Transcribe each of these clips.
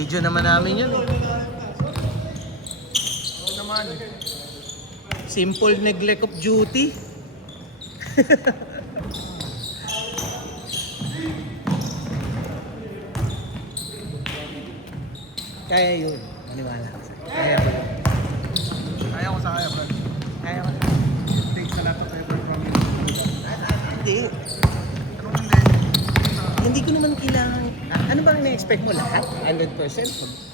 Video naman namin yun. Oo naman. Simple neglect of duty. Kaya yun. Maniwala. Kaya ko. Kaya ko sa kaya, bro. Kaya ko. It takes a lot of effort from you. Hindi. Anong hindi? Hindi ko naman kailangan. Ano bang ina-expect mo lahat? 100%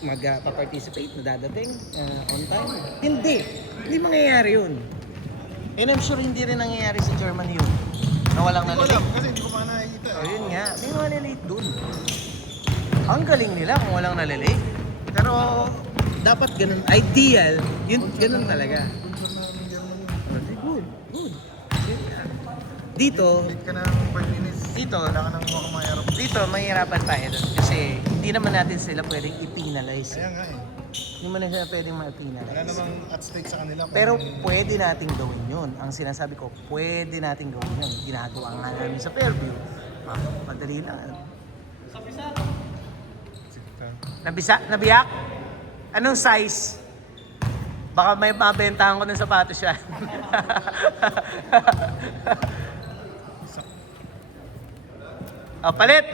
mag-participate na dadating on time? Hindi. Hindi mangyayari yun. And I'm sure hindi rin nangyayari sa Germany yun. Na walang Hindi ko alam, nalilate. kasi hindi ko pa nakikita. O yun nga, may mga nalilate dun. Ang galing nila kung walang nalilate. Pero dapat ganun. Ideal, yun ganun talaga. Sponsor namin Germany. Good, good. Dito, Late ka ng 5 minutes. Dito. Wala ka nang mahirap. dito mahirapan tayo dun. Kasi hindi naman natin sila pwedeng i-penalize. Kaya nga eh. Hindi mo na sila pwedeng Wala ma-penalize. namang at stake sa kanila. Pero pwede nating gawin yun. Ang sinasabi ko, pwede nating gawin yun. Ginagawa nga namin sa Fairview. Madali lang. Nabisa? Nabiyak? Anong size? Baka may mabentahan ko ng sapatos siya. Oh, palit!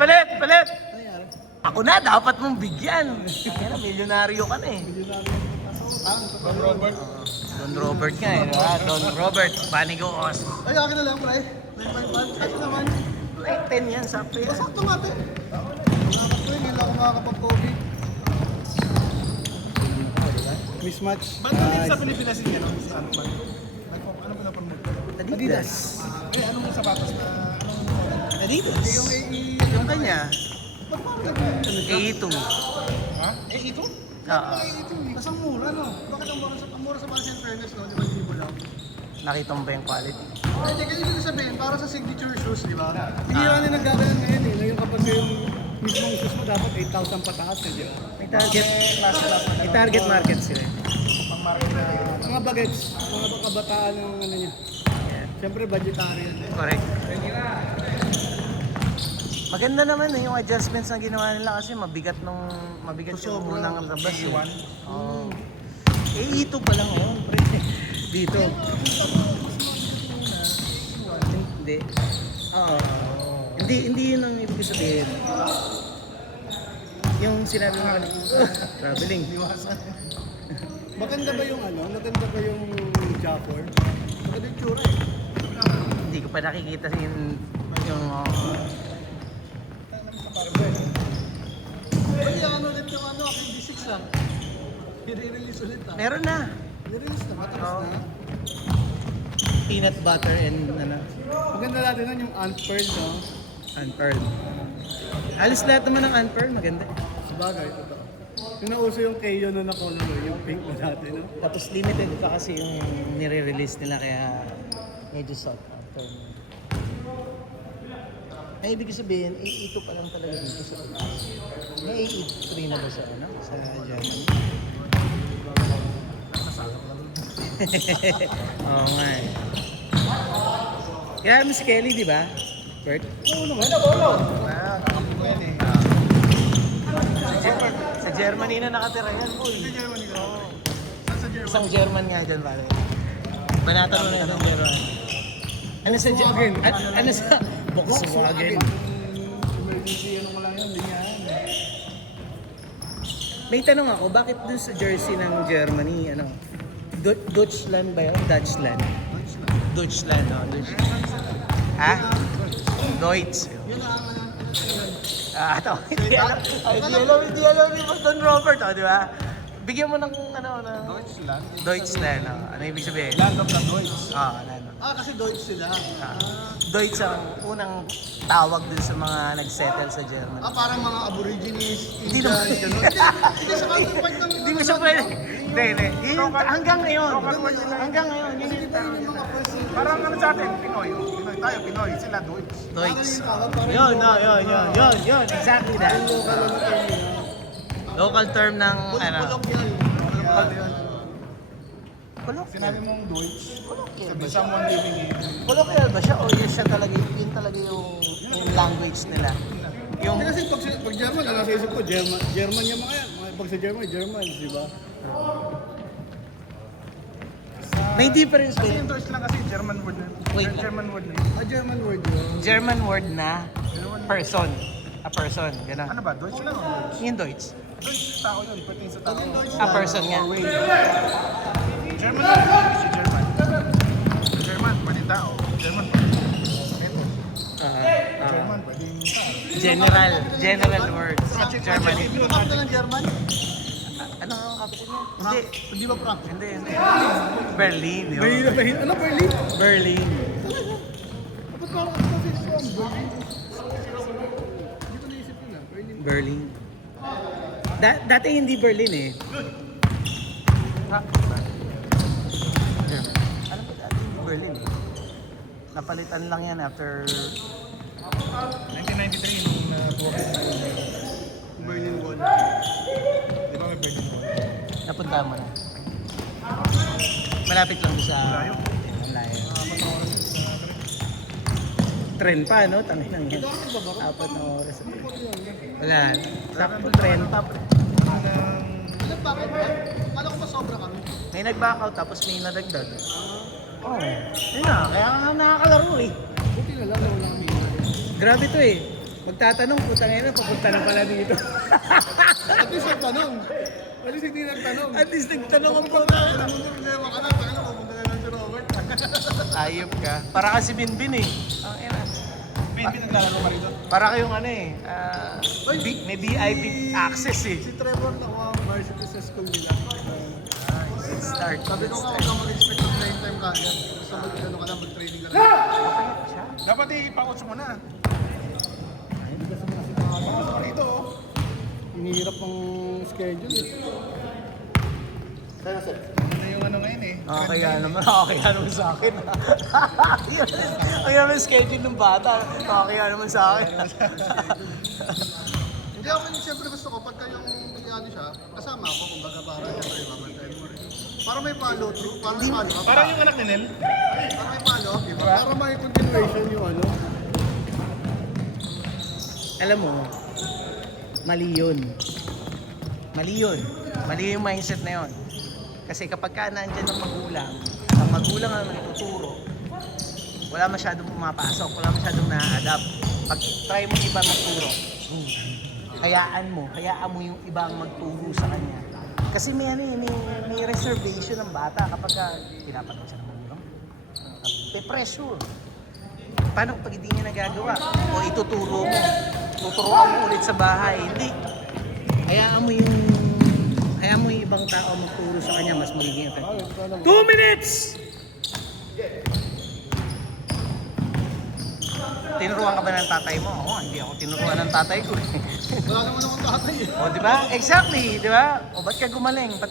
Ako na, dapat mong bigyan. Kaya milyonaryo ka na eh. Don Robert. Don Robert nga eh, diba? Don Robert, Panigos. Ay, akin na lang, pre. 951. Kasi naman. Ay, 10 yan, sakto yan. Sakto nga, te. Nakakapag ko yun, hindi lang ako makakapag-COVID. Mismatch. Ba't hindi sa Pilipinas yun, ano? Si Ant-Man? Ano ba na-promote? Adidas. Eh, anong sapatos na... Adidas. Yung Yung kanya, Ba't parang A2. Ha? Eh, ito? Oo. Ito, tas ang mura, no? Bakit ang mura sa mga St. Fairness, no? Di ba, libo lang? Nakita mo ba yung quality? Ay, di, ganyan yung sabihin, para sa signature shoes, di ba? Hindi naman yung nagdadaan ngayon, eh. Ngayon kapag yung mismong shoes mo, dapat 8,000 pataas, eh, di ba? May target market sila. Pang market na... Mga bagets, mga kabataan ng ano niya. Siyempre, budgetary yan. Correct. Maganda naman eh, yung adjustments na ginawa nila kasi mabigat yung unang labas eh. Oh. Eh, ito pa lang oh, pre. Dito. Hindi. Oo. Hindi yun ang ibig sabihin. Yung sinabi mo kanina, traveling. Maganda ba yung ano? Maganda ba yung Jaffor? Maganda yung tsura eh. Hindi ko pa nakikita yung Ay, ano ulit yung ano, aking D6 lang. I-release ulit ah. meron na. I-release na, mataas Oo. na. Peanut butter and Maganda natin nun yung Ant Pearl, no? unpearl. Alis lahat naman ng unpearl, maganda. Sabagay, ito. Yung nauso yung Keio na na-color, yung pink na dati, no? Tapos limited pa kasi yung nire-release nila kaya medyo soft after. Ay, ibig sabihin, ito pa lang talaga dito sa Pinas. May 83 na ba sa ano? Sa Germany? Oo nga eh. Kaya mo si Kelly, di ba? Bert? Oo naman. Nakakampi ko yan eh. Sa Germany na nakatira yan, boy. Sa Germany ka? Saan sa Germany? Isang German nga dyan, pare. Banatan mo na isang German. Ano sa German? Ano sa Volkswagen? Emergency, ano ko lang yun, hindi nga yan. May tanong ako, bakit dun sa jersey ng Germany, ano? Deutschland ba yun? Deutschland. Deutschland, oh. Deutschland. Ha? Deutsch. Yun lang ang ano. Ito. Hindi alam ni Don Robert, oh, di ba? Bigyan mo ng, ano, ng... Deutschland? Deutschland, oh. Ano ibig sabihin? Land of the Deutsch. Land. Kasi Deutsch sila. Deutsch ang unang tawag dun sa mga nag-settle sa Germany. Parang mga aborigines, Hindi Indian, naman. gano'n. Hindi sa counterpart ng... Hindi mo siya pwede. Hindi. Yun yung hanggang ngayon. Hanggang ngayon. Yun yung tawag Yung nila. mga first name. Parang ano sa atin, Pinoy. Pinoy tayo, Pinoy. Sila Deutsch. Deutsch. Parang yung tawag, parang Yun, yung yun. Exactly that. local ano term nila. Local term ng ano. Colloquial. Colloquial. Sinabi mong Deutsch, Colloquial sabi ba siya? someone living in... Colloquial ba siya? O yun siya talaga, yun talaga yung language nila? Yung Hindi kasi pag German, ano sa isip ko, German yung mga yan. Mga pag sa German, Germans, di ba? May difference Kasi ba? yung Deutsch lang kasi German word na. Wait lang. German word na. German word yun. German word na person. A person, gano'n. Ano ba? Deutsch lang o Deutsch? Yung Deutsch. Deutsch tao yun. Pertain sa tao. A person nga. Or way. German lang. English yung German. German, pwede tao. German, pwede method. German, pwede tao. General words. Germany. Hindi ba capital ng German? Ano ang capital niya? Hindi. Hindi ba Prague? Hindi. Berlin. Yun. Berlin. Ano, Berlin? Berlin. Ba't parang kasi from Berlin? Hindi ko naisip yun ah. Berlin. Berlin. Dati hindi Berlin eh. Alam ko dati hindi Berlin eh. Napalitan lang yan after 1993 nung nabuhay sa Berlin Wall. Di ba may Berlin Wall? napunta mo na. Malapit lang sa Malayo. Malayo. Tren pa, no? Tangin lang yan. 4 na oras. Wala. Sakto tren pa. Alam bakit ba? Kala ko pa sobra kami. May nag-back out tapos may nadagdag. Oo. Yun na. Kaya nga nakakalaro eh. Buti na lang na wala kami. Grabe to eh. Magtatanong, putang ina, papunta na pala dito. At least nagtanong. At least hindi nagtanong. At least nagtanong ang Kung problema ka na, paano pupunta na lang si Robert? Ayop ka. Para kasi Binbin eh. Ang ina. Hindi naglalaro pa rito. Para kayong ano eh. May VIP access eh. Si Trevor na ako varsity sa school nila. Let's start. Sabi ko nga, huwag kang mag-expect ng playing time kagad. Basta mag-ano ka lang, mag-training ka lang. Dapat ipa-coach mo na. Hindi kasi nakasama ka rito. Hinihirap ang schedule eh. Kaya sir. Ano yung ano ngayon eh. Kaya naman sa akin. Kaya naman schedule ng bata. Kaya naman sa akin. Hindi ako siyempre gusto ko pagka yung ano siya, kasama ako kumbaga para siyempre mamantayin mo rin. Para may follow through, para may follow up. Parang yung anak ni Nel. Para may follow up, di ba? Para may continuation yung ano. Alam mo, mali yun. Mali yun. Mali yung mindset na yun. Kasi kapag ka nandyan ang magulang ang nagtuturo, wala masyadong pumapasok, wala masyadong na-adapt. Pag try mo iba magturo, hayaan mo yung ibang magturo sa kanya. Kasi may reservation ng bata kapag pinapanood siya ng magulang. May pressure. Paano pag hindi niya nagagawa? O ituturo mo. Tuturuan mo ulit sa bahay. Hindi. Hayaan mo yung ibang tao magturo sa kanya, mas magiging effective. 2 minutes! Tinuruan ka ba ng tatay mo? Oo, hindi ako tinuruan ng tatay ko. Wala naman akong tatay eh. O, di ba? Exactly, di ba? O, ba't ka gumaling? Ba't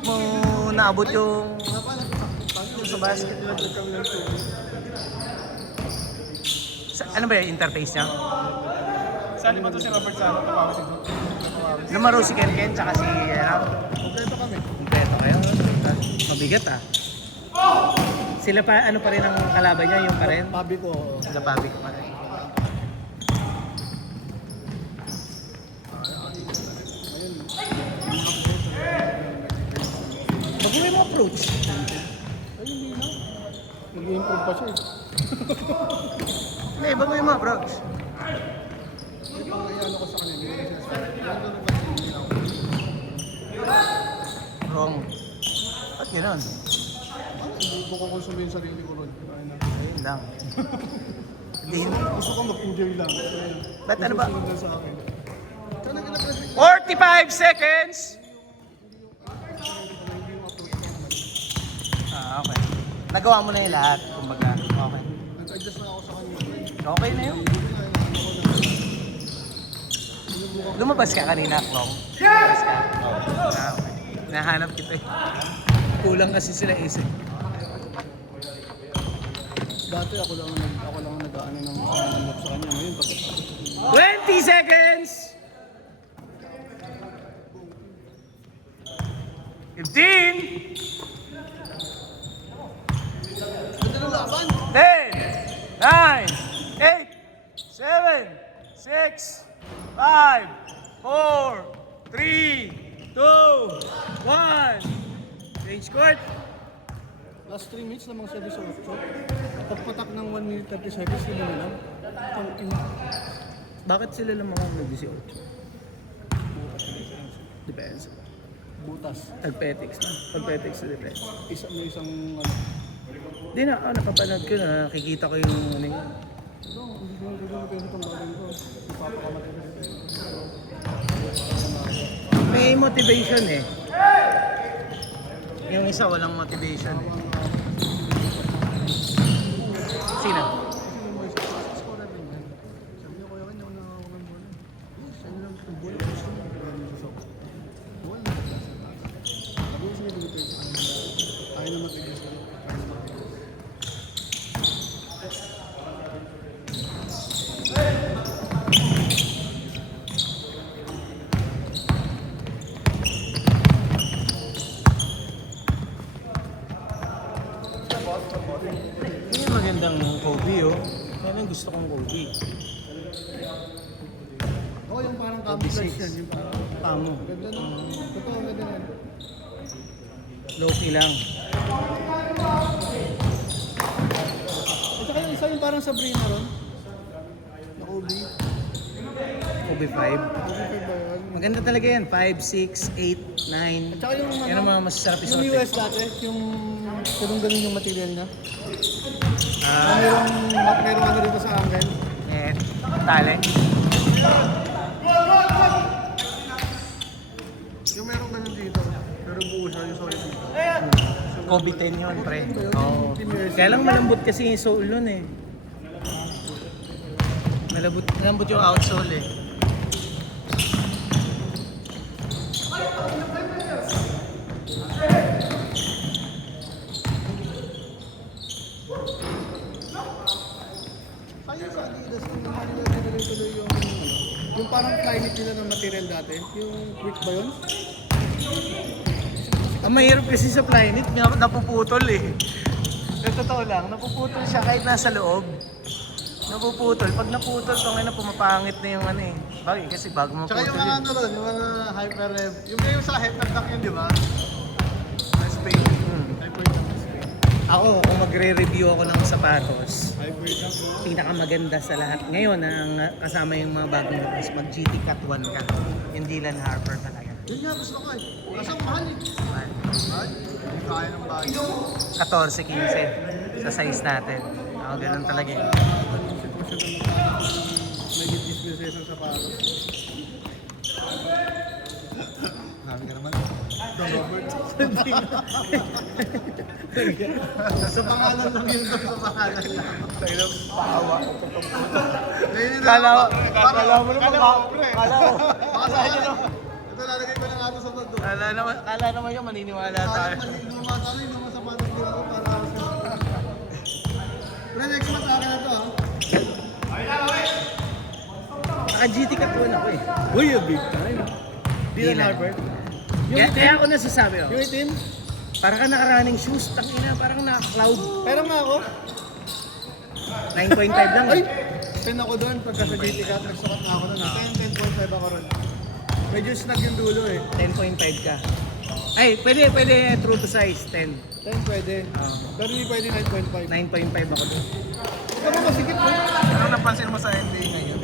mo naabot yung sa basket? Ano ba yung interface niya? Saan ba to si Robert Sano? Kapawis ito. Lumaro si Ken tsaka si Kompleto kami. Kompleto kayo. Mabigat ah. Sila pa, ano pa rin ang kalaban niya, yung pa rin? Pabi ko. Sila pabi ko pa rin. Bago mo yung approach. Ay, hindi na. Nag-i-improve pa siya eh. Hindi, bago yung approach. Ang ano ko sa kanya, hindi ko sinasabi. Nandun na ba hindi ako? Wrong. Ba't gano'n? Hindi ko kukonsume yung sarili ko ron. Ayun lang. Hindi. Gusto ko mag-enjoy lang. Ba't ano ba? Gusto ko sa akin. Kaya nag-i-appreciate 45 seconds! Okay. Nagawa mo na yung lahat, kumbaga. Okay. nag-adjust na ako sa kanya. Okay na yun. Lumabas ka kanina, Klong? Lumabas ka? Okay. Nahanap kita eh. Kulang kasi sila isip. Dati ako lang nag-aano ng sa kanya. Ngayon, pag 20 seconds! 15! 10, 9, 8, 7, 6, 5, 4, 3, 2, 1. Change court. Last 3 minutes lamang sa 18. Pagpatak ng 1 minute 30 seconds, hindi mo lang. Ang ina. Bakit sila lang mga mag-18? Depends. Butas. Tagpetics na. Tagpetics na depends. Isang Hindi na, napapanood ko na. Nakikita ko yung ano yun. hindi ko pwede itong bagay ko. Ipapakamatay ko dito. May motivation eh. Yung isa walang motivation eh. Sino? Yung magandang Kobe oh. Yan ang gusto kong Kobe. Oo, yung parang Kobe camouflage 6. yan. Yung parang Tamo. ganda no? Totoo, ganda yan. Low-key lang. At saka yung isa yung parang Sabrina ron. Na Kobe. Kobe 5. Kobe ba yan? Maganda talaga yan. 5, 6, 8, 9. At saka yung Yan ang mga masasarap yung isuot. US dati, yung ganun ganun yung material niya. Ah, Meron ano dito sa angle. eh, tali. Yung meron ganun dito, pero buo siya yung solid dito. Kobe 10 yun, pre. Oo. Kaya lang malambot kasi yung sole nun eh. Malambot yung outsole eh. Ayun sa Adidas, yung mga nila tuloy yung parang climate nila ng material dati. Yung quick ba yun? Ang mahirap kasi sa Flyknit, napuputol eh. Sa totoo lang, napuputol siya kahit nasa loob. Napuputol. Pag naputol, na pumapangit na yung ano eh. Bagay kasi bago Tsaka maputol yung mga yun. ano ron, yung mga hyper rev. Yung kayo sa hyper duck yun, di ba? Na Spain. Hyper duck na Spain. Ako, kung magre-review ako ng sapatos, Hyper duck mo. pinakamaganda sa lahat ngayon ang kasama yung mga bagong labas, mag GT Cut 1 ka. Yung Dylan Harper talaga. Yun nga, gusto ko eh. Kaso mahal eh. Mahal? Hindi kaya ng bagay. 14, 15 sa size natin. Ako, ganun talaga eh. Yung sitwasyon ng may business sa sapatos. Sabi ka naman. Don Robert. Sa pangalan lang yun. Sa pangalan lang. Sa ilang pahawa. Kala mo naman kala mo. Baka sa akin yun. Ito lalagay ko ng ato sa bag. Kala naman yung maniniwala tayo. Parang luma sapatos din ako para sa... Pero next month akin na to ha. Naka GT Cut 1 ako eh. Uy, a big time. Dylan Harper. Kaya ako nasasabi oh. Yung itim, Parang ka naka-running shoes, tangina, parang naka-cloud. pero nga ako. 9.5 lang Ay! eh. 10 ako doon pagka sa JT Cup, nagsukat na ako doon. 10.5 ako ron. Medyo snag yung dulo eh. 10.5 ka. Ay, pwede true to size, 10. 10 pwede. Pero hindi pwede 9.5. 9.5 ako doon. Ikaw mo masikip mo. Ano napansin mo sa NBA ngayon?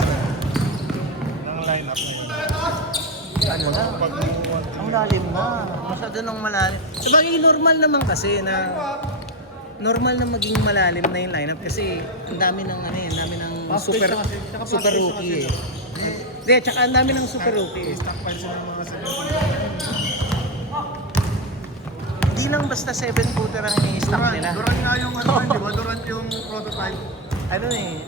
Ang lineup ngayon. Ano na? Ang lalim na. Masyado nang malalim. Sabagay, normal naman kasi na normal na maging malalim na yung lineup kasi ang dami ng ano ang dami ng Fast super pace na kasi. Tsaka fast super pace na rookie kasi. eh. Hindi, tsaka ang dami ng super rookie. Stockpile sila ng mga 17. Hindi lang basta 7-footer ang i-stock nila. Durant nga yung ano, di ba? Durant yung prototype. Ano eh,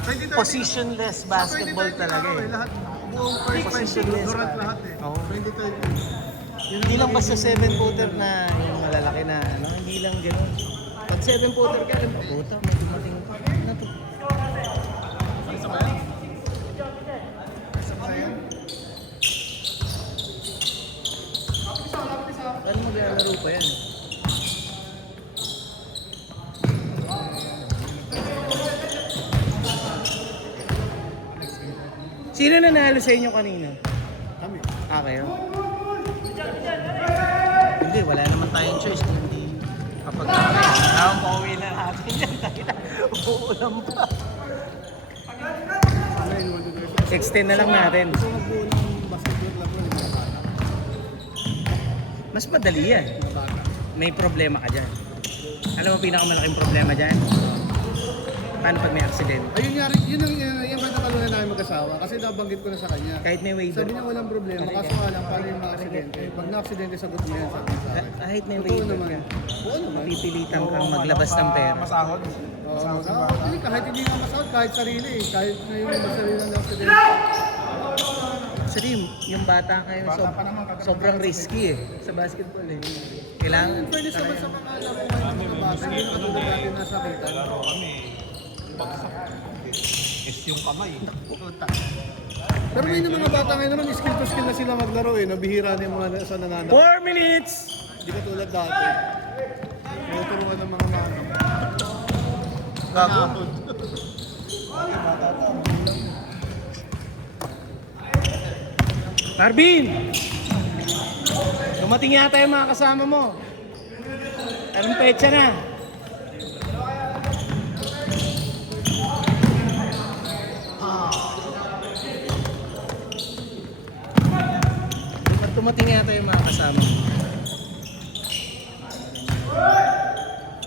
2030. positionless basketball talaga eh. Lahat, buong first five, Positionless Durant ba? lahat eh. Oo. 2030. Hindi lang basta 7-footer na yung malalaki na ano, hindi lang gano'n. Pag 7-footer ka, puta, may dumating pa. Ano to? Paano maglalaro pa yan? Sino nanalo sa inyo kanina? Kami. kayo? Hindi, wala naman tayong choice kung hindi kapag kailangan pauwi na natin yan. Uulam pa. Extend na lang natin. Gusto magbuo ng basketball lang yung mga bata. Mas madali yan. Mga bata. May problema ka dyan. Alam mo pinakamalaking problema dyan? Paano pag may accident? Ayun nga rin, yun ang natalunan namin mag-asawa kasi nabanggit ko na sa kanya. Kahit may waiver. Sabi niya walang problema, kaso nga lang paano yung mga aksidente. Pag na-aksidente, sagot mo yan, sabi niya sa akin. Kahit may Totoo waiver naman. ka. Oo naman. Pipilitan kang maglabas ng pera. Masahod. Hindi, kahit hindi nga masahod, kahit sarili eh. Kahit na yung sarili ng aksidente. Actually, yung bata kayo sobrang risky eh sa basketball eh. Kailangan Pwede sa mga nabuhay ng mga bata, hindi na katulad natin nasakitan. Is yung kamay. Pero may mga bata ngayon naman, skill to skill na sila maglaro eh. Nabihira na yung mga sa nananap. 4 minutes! Hindi katulad dati. Tuturuan ng mga manok. Bago. Marvin! Dumating yata yung mga kasama mo. Anong petsa na? Dumating yata yung mga kasama mo.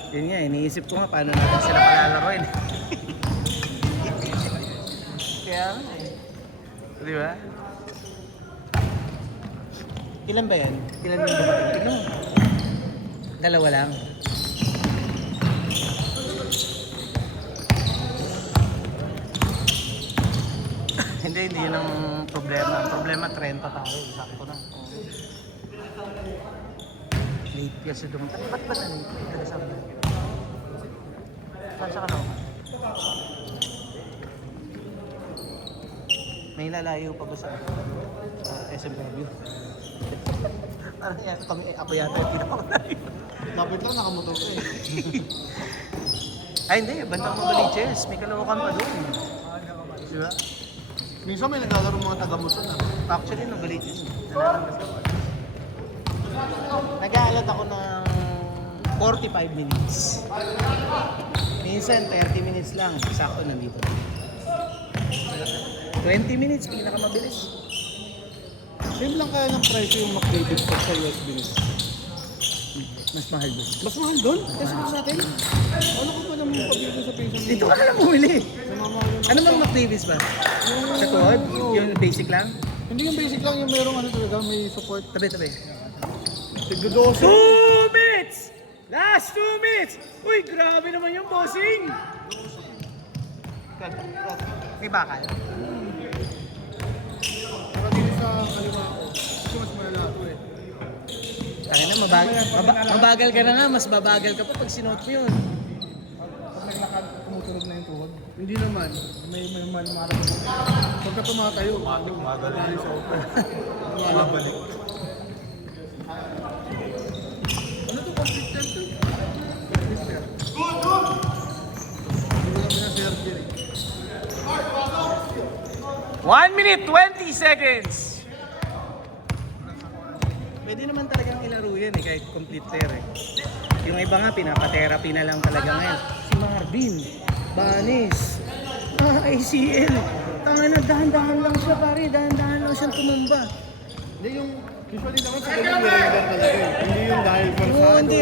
Yun nga, iniisip ko nga paano natin sila palalaroin. Kaya nga eh. Di ba? Ilan ba yan? Ilan yung dumating? Tignan mo. Dalawa lang. Hindi yun ang problema. Ang problema 30 tayo. Sakto na. Late kasi dumating. Ba't ba na late? Ito sa akin. Saan sa kalaw? May lalayo pa ba sa SMW? Parang yata kami, ako yata yung pinakamalayo. Lapit lang, nakamotor ka eh. Ay hindi, Bantang Mabaliches. May Caloocan pa doon. Diba? Minsan may naglalaro mga taga-Muson ah. Actually, Nabaliches. Nag-aalat ako ng 45 minutes. Minsan, 30 minutes lang. Sakto nandito. 20 minutes, pinakamabilis. Same lang kaya ng presyo yung McDavid pag sa US Binis. Mas mahal doon. Mas mahal doon? Kasi sa atin? Ano ko pa naman pag-ibig sa pension Dito ka na lang bumili. Namamahal yun. Ano bang McDavis ba? Sa tuhod? Yung basic lang? Hindi yung basic lang, yung merong ano talaga, may support. Tabi. Tigdo-12. 2 minutes! Last 2 minutes! Uy, grabe naman yung bossing! May bakal? Nakatili sa kaliwa ko. Kasi mas malala ako eh. Tangina, mabagal ka na nga, mas babagal ka pa pag sinuot mo yun. Pag naglakad, tumutunog na yung tuhod. Hindi naman. May marami. Pagka tumatayo, madali sa open. Mabalik. Ano to? Consistent to? Good! Hindi ko lang pinaserve eh. 1 minute, 20 seconds! Pwede naman talagang ilaro yan eh, kahit complete player eh. Yung iba nga, pinapa-therapy na lang talaga ngayon. Si Marvin, Banis, ACL. Tanga na, dahan-dahan lang siya pare, dahan-dahan lang siyang tumamba. Hindi yung, usually naman sa ganyan regular talaga eh. Hindi yung dahil Oo, hindi.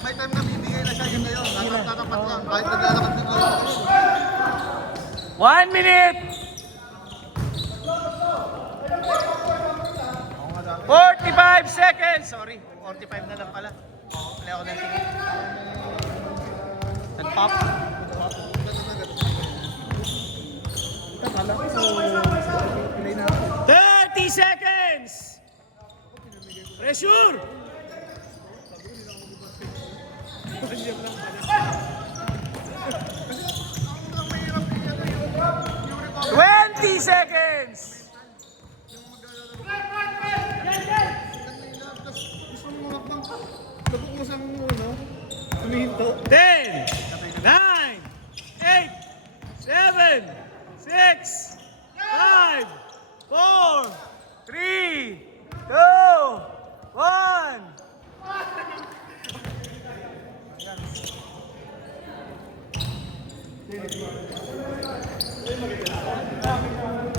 May time na bibigay na siya yun ngayon. Tatapat lang. Kahit naglalakad din lang. 1 minute! 45 seconds! Sorry, 45 na lang pala. Wala ako ng tingin. Nag-pop. Kala ko sa play natin. 30 seconds! Pressure! 20 seconds! Gusto mo makapang labok mo sa ano? Humihinto. 10, 9, 8, 7, 6, 5, 4,